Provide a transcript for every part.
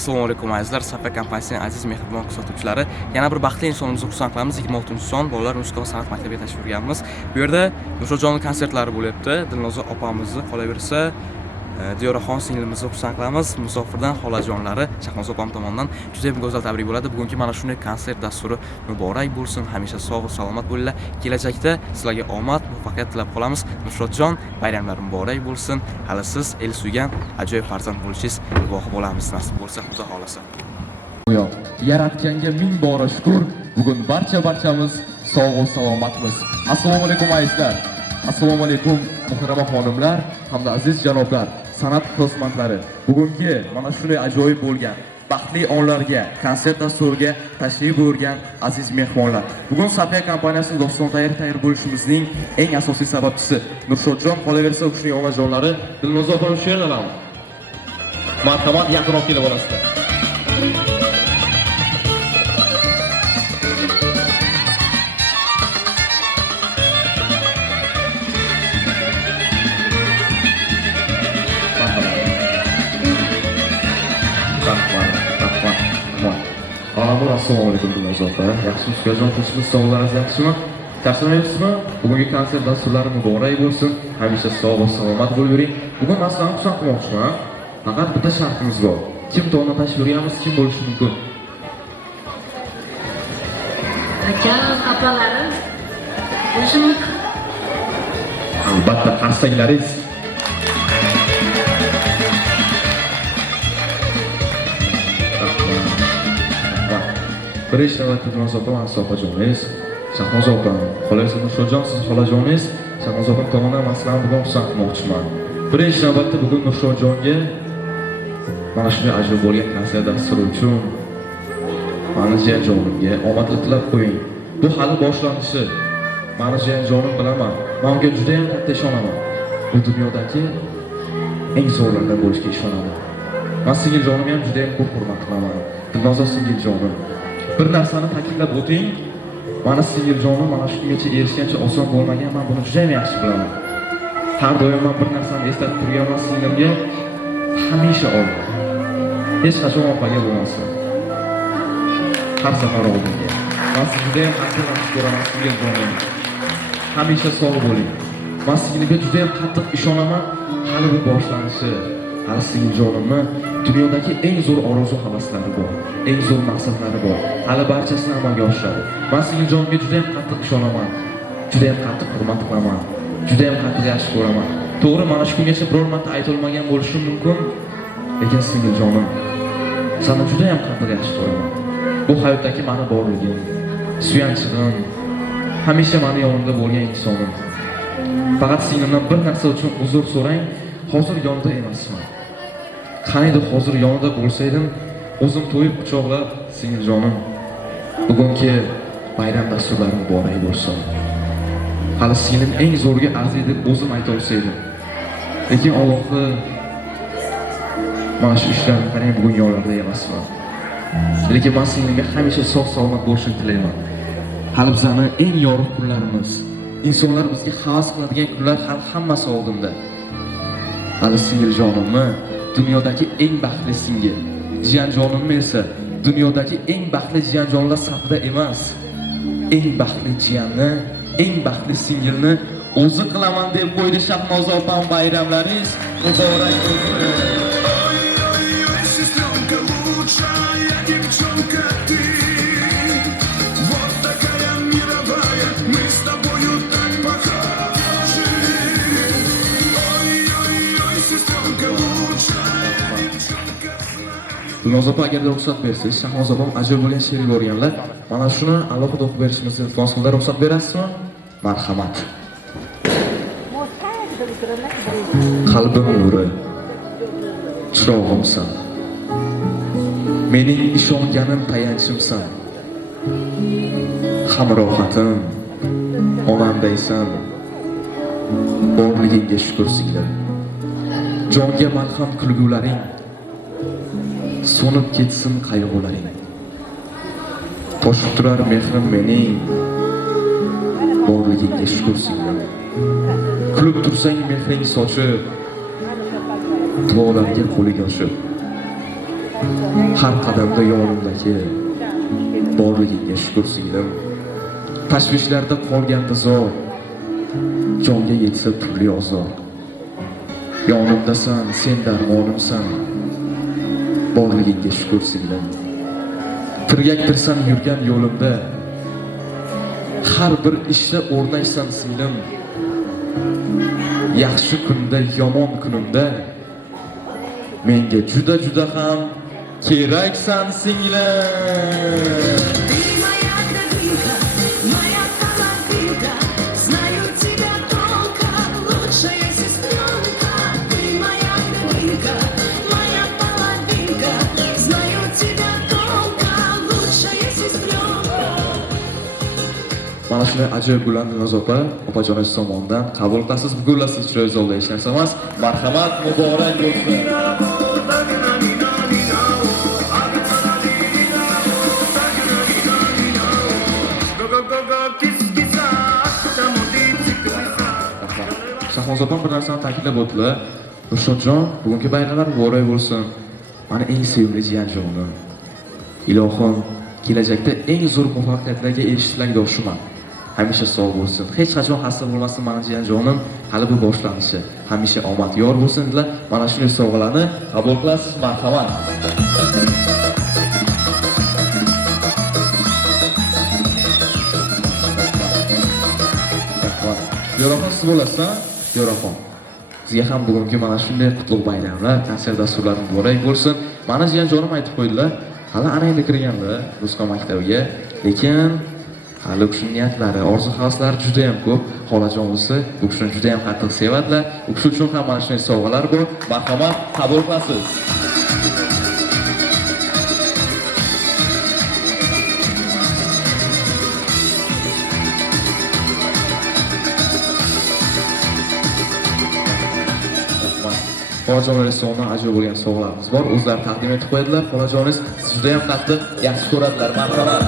Assalomu alaykum azizlar, Safa kompaniyasining aziz mehribon kuzatuvchilari. Yana bir baxtli insonimizni xursand qilamiz. 26-son bolalar musiqa va san'at maktabiga tashrif buyurganmiz. Bu yerda Nurshotjonning konsertlari bo'lyapti. Dilnoza opamizni qolaversa, Diyoraxon singlimizni xursand qilamiz. Musofirdan xolajonlari Shahnoza opam tomonidan juda go'zal tabrik bo'ladi. Bugungi mana shunday konsert dasturi muborak bo'lsin. Hamisha sog' va salomat bo'linglar. Kelajakda sizlarga omad, muvaffaqiyat tilab qolamiz. Nurshotjon, bayramlar muborak bo'lsin. Hali siz el suygan ajoyib farzand bo'lishingiz guvohi bo'lamiz. Nasib bo'lsa, Xudo xolasa. Yaratganga ming bora shukr. Bugun barchamiz sog' va salomatmiz. Assalomu alaykum azizlar. Assalomu alaykum muhtarama xonimlar hamda aziz janoblar, san'at xizmatlari. Bugungi mana shunday ajoyib bo'lgan baxtli onlarga, konsert dasturiga tashrif buyurgan aziz mehmonlar. Bugun Safiya kompaniyasining doston tayyor bo'lishimizning eng asosiy sababchisi Nurshotjon qolaversa o'shuning onajonlari Dilnoza opam shu yerdalarmi? Marhamat, yaqinroq kelib olasizlar. Assalomu alaykum Dilnoza opa. Yaxshimisiz? Ko'zjon qilishimiz sog'lig'ingiz yaxshimi? Charchamayapsizmi? Bugungi konsert dasturlari muborak bo'lsin. Hamisha sog' va salomat bo'lib yuring. Bugun masalani xursand qilmoqchiman. Faqat bitta shartimiz bor. Kim tomon tashrif buyuramiz, kim bo'lishi mumkin? Aka, opalarim bo'lishi mumkin. Albatta, qarsanglaringiz. Birinchi navbatda Dilnoza opam, opajoningiz, Shahnoza opam, xolangiz Nurshotjon, siz xolajoningiz, Shahnoza opam tomonidan masalani bugun xursand qilmoqchiman. Birinchi navbatda bugun Nurshotjonga mana shunday ajoyib bo'lgan konsert dasturi uchun mani jiyanjonimga omadli tilab qo'ying. Bu hali boshlanishi. Mani jiyanjonim bilaman. Men unga juda ham katta ishonaman. Bu dunyodagi eng zo'rlardan bo'lishga ishonaman. Men singiljonimga ham juda ham ko'p hurmat qilaman. Dilnoza singiljonim. Bir narsani ta'kidlab o'ting. Mana singiljonim mana shu kungacha erishgancha oson bo'lmagan, men buni juda ham yaxshi bilaman. Har doim men bir narsani eslatib turganman singlimga, hamisha ol. Hech qachon opaga bo'lmasin. Har safar oldinga. Men sizni juda ham qattiq yaxshi ko'raman singiljonim. Hamisha sog' bo'ling. Men singlimga juda ham qattiq ishonaman. Hali bu boshlanishi. Hali singiljonimni dunyodagi eng zo'r orzu havaslari bor, eng zo'r maqsadlari bor. Hali barchasini amalga oshiradi. Men singiljonimga juda ham qattiq ishonaman, juda ham qattiq hurmat qilaman, juda ham qattiq yaxshi ko'raman. To'g'ri, mana shu kungacha biror marta aytolmagan bo'lishim mumkin, lekin singiljonim, seni juda ham qattiq yaxshi ko'raman. Bu hayotdagi meni borligim, suyanchig'im, hamisha meni yonimda bo'lgan insonim. Faqat singlimdan bir narsa uchun uzr so'rang, hozir yonida emasman. Qaniydi hozir yonida bo'lsaydim, o'zim to'yib quchoqlab, singiljonim, bugungi bayram dasturlari muborak bo'lsin. Hali singlim eng zo'rga aziz deb o'zim ayta olsaydim. Lekin Allohga mana shu ishlarni qarang, bugun yonlarida emasman. Lekin men singlimga hamisha sog' salomat bo'lishini tilayman. Hali bizning eng yorug' kunlarimiz, insonlar bizga havas qiladigan kunlar hali hammasi oldinda. Hali singiljonimni dunyodagi eng baxtli singil, jiyanjonimni esa dunyodagi eng baxtli jiyanjonlar safida emas, eng baxtli jiyanni, eng baxtli singilni o'zi qilaman deb qo'ydi Shahnoza opam. Bayramlaringiz muborak bo'lsin. Dilnoza opa, agarda ruxsat bersangiz, Shahnoza opam ajoyib bo'lgan she'r o'rganlar. Mana shuni alohida o'qib berishimizni iltimos qilib, ruxsat berasizmi? Marhamat. Qalbim nuri, chirog'imsan. Mening ishonganim tayanchimsan. Hamrohatim, onamdaysan. Borligingga shukr singlim. Jonga malham kulgularing, so'nib ketsin qayg'ularing. Toshib turar mehrim mening, borligingga shukr singlim. Kulib tursang mehring sochib, duolarga qo'ling oshib. Har qadamda yonimdagi borligiga shukr singlim. Tashvishlarda qolganda zor, jonga yetsa turli ozor. Yonimdasan, sen darmonimsan, borligingga shukr singlim. Tirgaktirsan yurgan yo'limda, har bir ishda o'rnaysan singlim. Yaxshi kunda, yomon kunimda menga juda ham keraksan singlim. Mana shunday ajoyib gullarni Dilnoza opajoningiz tomonidan qabul qilasiz. Bu gullar siz chiroyli zo'rda hech narsa emas. Marhamat, muborak bo'lsin. Shahnoza opam bir narsani ta'kidlab o'tdilar. Nurshotjon, bugungi bayramlar muborak bo'lsin. Mana eng sevimli jiyanjonim. Ilohim, kelajakda eng zo'r muvaffaqiyatlarga erishishlarga o'shaman. Hamisha sog' bo'lsin. Hech qachon xasta bo'lmasin mana jiyanjonim. Hali bu boshlanishi. Hamisha omad yor bo'lsin dedilar. Mana shunday sovg'alarni qabul qilasiz. Marhamat. Yo'raxon siz bo'lasizmi? Yo'raxon. Sizga ham bugungi mana shunday qutlug' bayramlar, konsert dasturlari muborak bo'lsin. Mana jiyanjonim aytib qo'ydilar. Hali ana endi kirganlar Rusqa maktabiga, lekin hali u kishining niyatlari, orzu-havaslari juda ham ko'p. Xolajon bo'lsa, u kishini juda ham qattiq sevadilar. U kishi uchun ham mana shunday sovg'alar bor. Marhamat, qabul qilasiz. Xolajonim restoranidan ajoyib bo'lgan sovg'alarimiz bor. O'zlari taqdim etib qo'yadilar. Xolajoningiz sizni juda ham qattiq yaxshi ko'radilar. Marhamat.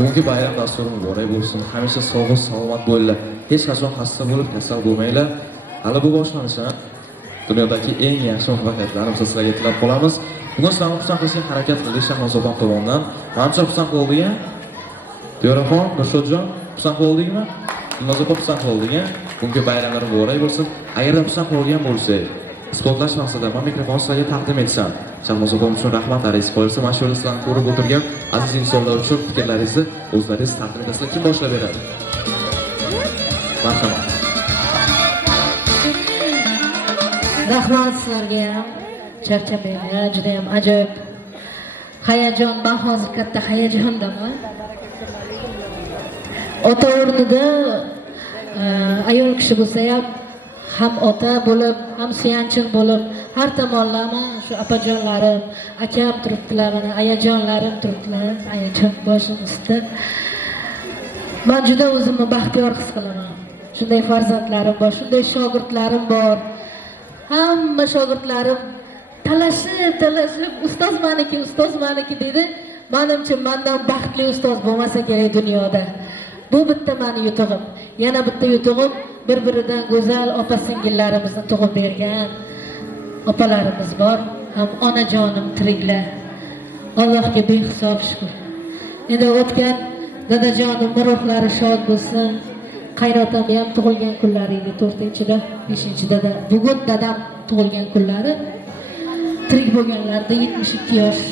Bugungi bayram dasturi muborak bo'lsin. Hamisha sog' salomat bo'linglar. Hech qachon xasta bo'lib, kasal bo'lmanglar. Hali bu boshlanish. Dunyodagi eng yaxshi muvaffaqiyatlarni sizlarga tilab qolamiz. Bugun sizlarni xursand qilishga harakat qildik Shahnoza opam tomonidan. Manimcha xursand qildingmi? Yo'raxon, Nurshotjon, xursand qildingmi? Dilnoza opa xursand qildingmi? Bugungi bayramlar muborak bo'lsin. Agarda xursand qilgan bo'lsangiz, isbotlash maqsadida men mikrofonni sizlarga taqdim etsam, Shahnoza opam uchun rahmat arz qilsa, mana shu sizlarni ko'rib o'tirgan aziz insonlar uchun fikrlaringizni o'zlaringiz taqdim etasizlar. Kim boshlab beradi? Marhamat. Rahmat sizlarga ham. Charchamanglar, juda ham ajoyib. Hayajon, men hozir katta hayajondaman. Ota o'rnida ayol kishi bo'lsa ham ota bo'lib, ham suyanchiq bo'lib, har tomonlama shu opajonlarim, akam turibdilar, mana ayajonlarim turibdilar, ayajon boshim ustida. Men juda o'zimni baxtiyor his qilaman. Shunday farzandlarim bor, shunday shogirdlarim bor. Hamma shogirdlarim talashib ustoz meniki dedi. Menimcha mendan baxtli ustoz bo'lmasa kerak dunyoda. Bu bitta meni yutug'im. Yana bitta yutug'im bir-biridan go'zal opa-singillarimizni tug'ib bergan opalarimiz bor. Ham onajonim tiriklar. Allohga behisob shukr. Endi o'tgan dadajonim ruhlari shod bo'lsin. Qaynotam ham tug'ilgan kunlari edi 4-da, 5-da. Bugun dadam tug'ilgan kunlari. Tirik bo'lganlarida 72 yosh,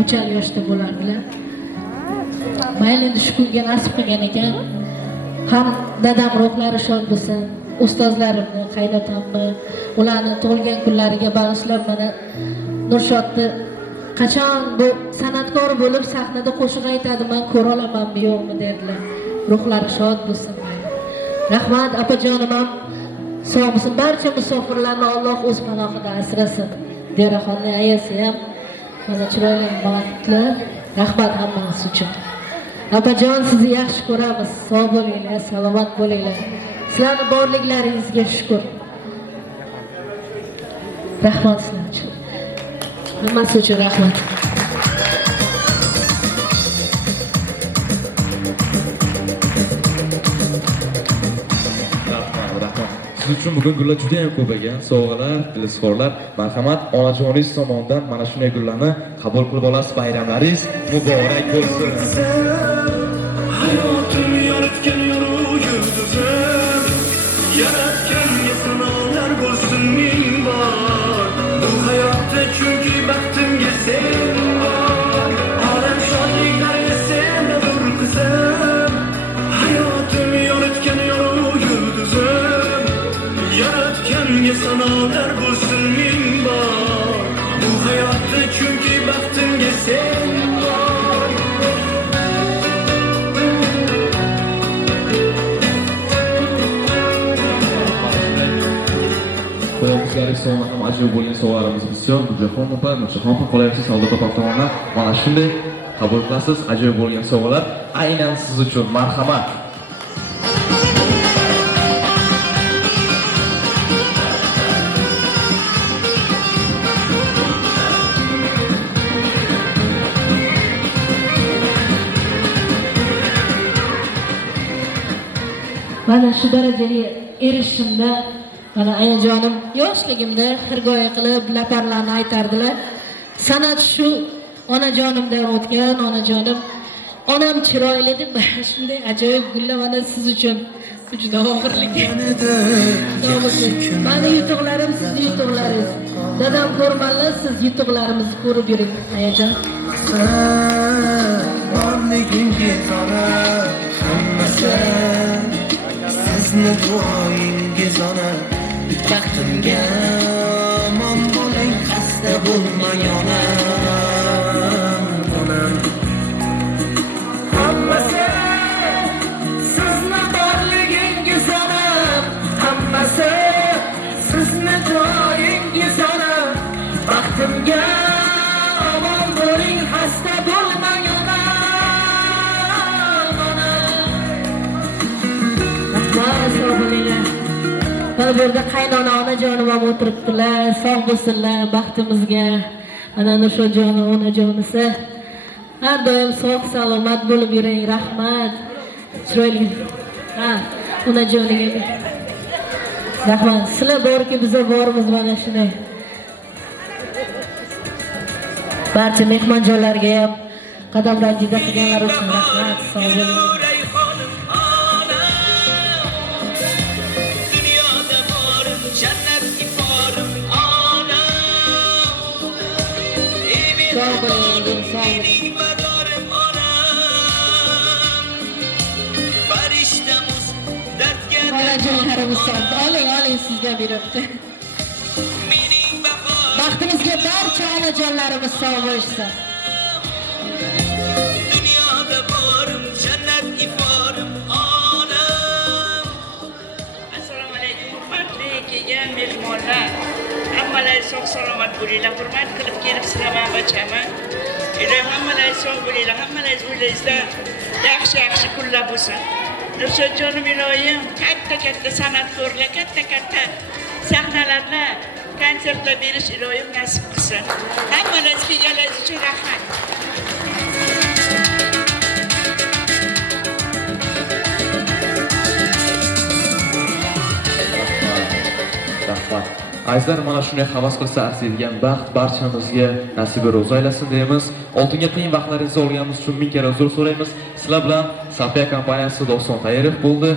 o'chal yoshda bo'lardilar. Mayli endi shu kunga nasib qilgan ekan. Ham dadam ruhlari shod bo'lsin. Ustozlarimni, qaynotamni, ularning tug'ilgan kunlariga bag'ishlab mana Nurshotni qachon bu san'atkor bo'lib sahnada qo'shiq aytadi, men ko'ra olamanmi yo'qmi dedilar. Ruhlari shod bo'lsin. Rahmat opajonim ham sog' bo'lsin. Barcha musofirlarni Alloh o'z panohida asrasin. Deraxonning ayasi ham mana chiroyli bo'libdilar. Rahmat hammasi uchun. Opajon, sizni yaxshi ko'ramiz. Sog' bo'linglar, salomat bo'linglar. Sizlarni borliklaringizga shukr. Rahmat sizlar uchun. Hammasi uchun rahmat. Siz uchun bugun gullar juda ham ko'p ekan. Sovg'alar, dilizxo'rlar, marhamat, onajoningiz tomonidan mana shunday gullarni qabul qilib olasiz. Bayramlaringiz muborak bo'lsin. Hayotim yaratgan yorug' yulduzim, yaratganga sanolar bo'lsin ming bor. Bu hayotda chunki baxtimga sen bor. Olam shodliklariga sendadir qizim. Hayotim yaratgan yorug' yulduzim, yaratganga sanolar bo'lsin ming bor. Bu hayotda chunki baxtimga sen bor. Qo'yimizlarga sovg'a ham ajoyib bo'lgan sovg'alarimiz bisyor. Nurjahon opa, Nurjahon opa qo'yasiz Sardor opa tomonidan mana shunday qabul qilasiz. Ajoyib bo'lgan sovg'alar aynan siz uchun. Marhamat. Mana shu darajaga erishishimda, mana ayajonim yoshligimda xirgoyi qilib laparlarni aytardilar. San'at shu onajonimdan o'tgan, onajonim. Onam chiroyli deb mana shunday ajoyib gullar mana siz uchun. Bu juda og'irlik. Mani yutuqlarim siz yutuqlaringiz. Dadam ko'rmanlar, siz yutuqlarimizni ko'rib yuring, ayajon. Borligingiz ona hammasi, sizni duoyingiz ona. Baxtimga omon bo'ling, xasta bo'lmang ona. Hammasi sizni borligingiz ona, hammasi sizni duoyingiz ona. Baxtimga omon bo'ling, xasta bo'lmang ona. Sog' bo'linglar. Mana bu yerda qaynona onajonim ham o'tiribdilar. Sog' bo'lsinlar baxtimizga. Mana Nurshojoni onajonisi. Har doim sog' salomat bo'lib yuring. Rahmat. Chiroyli. Ha, onajoniga. Rahmat. Sizlar borki biz bormiz mana shunday. Barcha mehmonjonlarga ham qadam ranjida qilganlar uchun rahmat. Sog' bo'ling. Sog' bo'ling, sog' bo'ling. Onajonlarimiz sog'. Oling, sizga beribdi. Baxtimizga barcha onajonlarimiz sog' bo'lsin. Dunyoda borim, jannat iforim onam. Assalomu alaykum, hurmatli kelgan mehmonlar. Hammalar sog' salomat bo'linglar. Hurmat qilib kelibsizlar men bachaman. Ilohim hammalar sog' bo'linglar. Hammalar o'ylaysizlar yaxshi kunlar bo'lsin. Nurshodjonim ilohim katta san'atkorlar, katta sahnalarda konsertlar berish ilohim nasib qilsin. Hammalar kelganlar uchun rahmat. Rahmat. Azizlar, mana shunday havas qilsa arziydigan baxt barchamizga nasiba ro'za aylasin deymiz. Oltinga qiyin vaqtlaringizni olganimiz uchun ming karra uzr so'raymiz. Sizlar bilan Safiya kompaniyasi Doston Tayirov bo'ldi.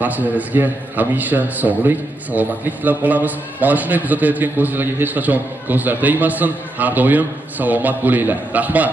Barchalaringizga hamisha sog'lik, salomatlik tilab qolamiz. Mana shunday kuzatayotgan ko'zlarga hech qachon ko'zlar tegmasin. Har doim salomat bo'linglar. Rahmat.